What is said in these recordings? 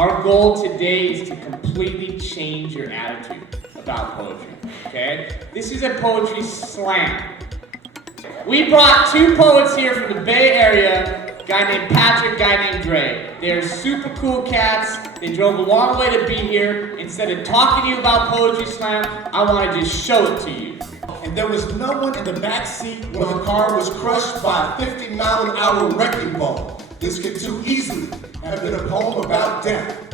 Our goal today is to completely change your attitude about poetry, okay? This is a poetry slam. We brought two poets here from the Bay Area, a guy named Patrick, a guy named Dre. They're super cool cats. They drove a long way to be here. Instead of talking to you about poetry slam, I want to just show it to you. And there was no one in the back seat when the car was crushed by a 50-mile-an-hour wrecking ball. This could too easily have been a poem about death.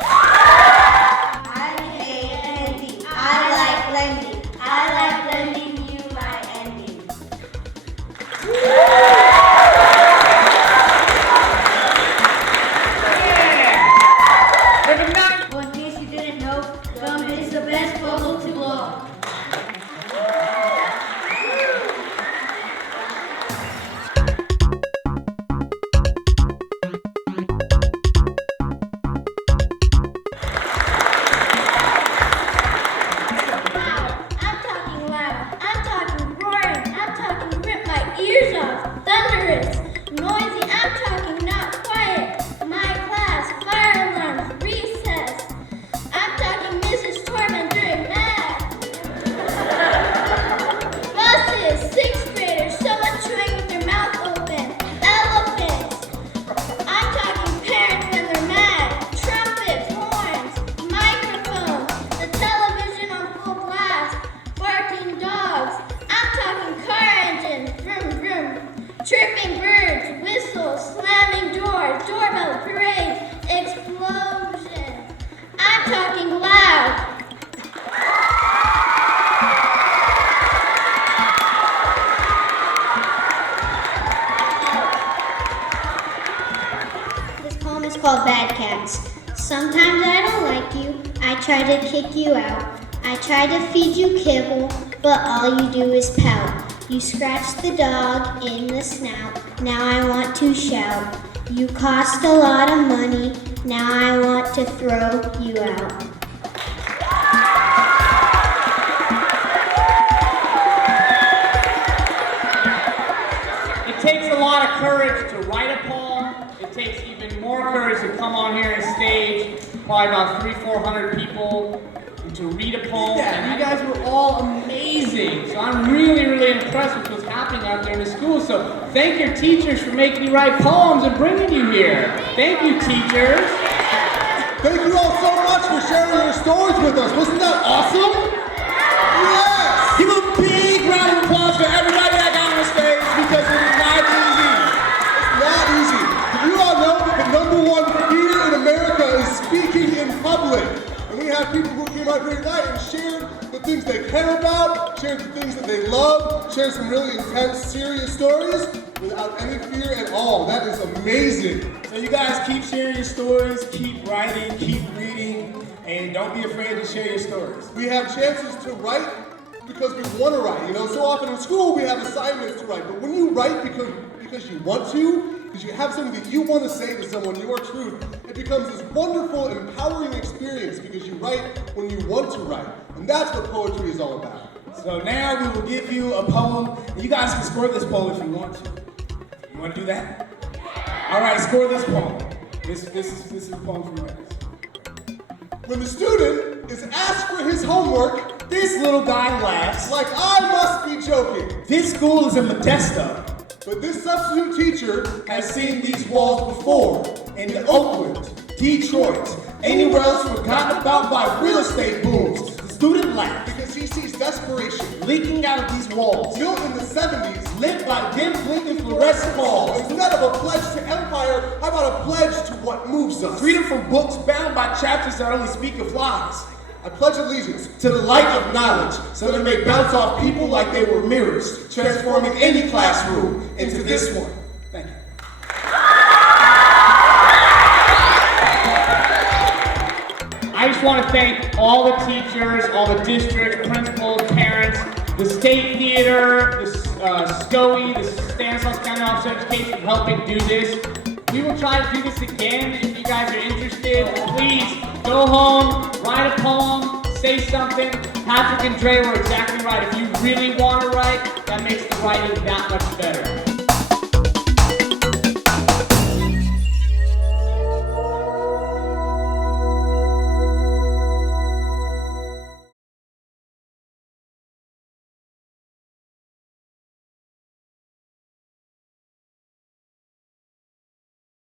I hate envy. I like lending. I like lending you my ending. Well, in case you didn't know, gum is the best bubble to blow. Thunderous, noisy, I'm talking not quiet. My class, fire alarms, recess. I'm talking Mrs. Torment during math. Buses, sixth graders, someone chewing with their mouth open. Elephants. I'm talking parents when they're mad. Trumpets, horns, microphones, the television on full blast, barking dogs. I'm talking car engines, vroom, vroom. Chirping birds, whistles, slamming doors, doorbell, parades, explosions. I'm talking loud. This poem is called Bad Cats. Sometimes I don't like you. I try to kick you out. I try to feed you kibble, but all you do is pout. You scratch the dog in the snout, now I want to shout. You cost a lot of money, now I want to throw you out. It takes a lot of courage to write a poem. It takes even more courage to come on here and stage, probably about 300-400 people, and to read a poem. And you guys were all amazing. So I'm really, really impressed with what's happening out there in the school. So thank your teachers for making you write poems and bringing you here. Thank you, teachers. Thank you all so much for sharing your stories with us. Wasn't that awesome? Yes! Give a big round of applause for everybody that got on the stage because it is not easy. It's not easy. You all know that the #1 fear in America is speaking in public. And we have people who came out here tonight and shared the things they care about, shared the things that they love, shared some really intense, serious stories without any fear at all. That is amazing. So you guys keep sharing your stories, keep writing, keep reading, and don't be afraid to share your stories. We have chances to write because we want to write. You know, so often in school we have assignments to write, but when you write because you want to, because you have something that you want to say to someone, your truth, it becomes this wonderful, empowering experience because you write when you want to write. And that's what poetry is all about. So now we will give you a poem, and you guys can score this poem if you want to. You want to do that? All right, score this poem. This is a poem for you guys. When the student is asked for his homework, This little guy laughs. like I must be joking. This school is in Modesto. But this substitute teacher Has seen these walls before in Oakland, Detroit, anywhere else forgotten about by real estate booms. The student laughs, because he sees desperation leaking out of these walls, built in the 70s. lit by dim blinking fluorescent balls. Instead of a pledge to empire, how about a pledge to what moves us? Freedom from books bound by chapters that only speak of lies. I pledge allegiance To the light of knowledge, so that it may bounce off people like they were mirrors, transforming any classroom into this one. Thank you. I just want to thank all the teachers, all the district principals, parents, the State Theater, the SCOE, the Stanislaus County Office of Education for helping do this. We will try to do this again if you guys are interested. Please go home, write a poem, say something. Patrick and Dre were exactly right. If you really want to write, that makes the writing that much better.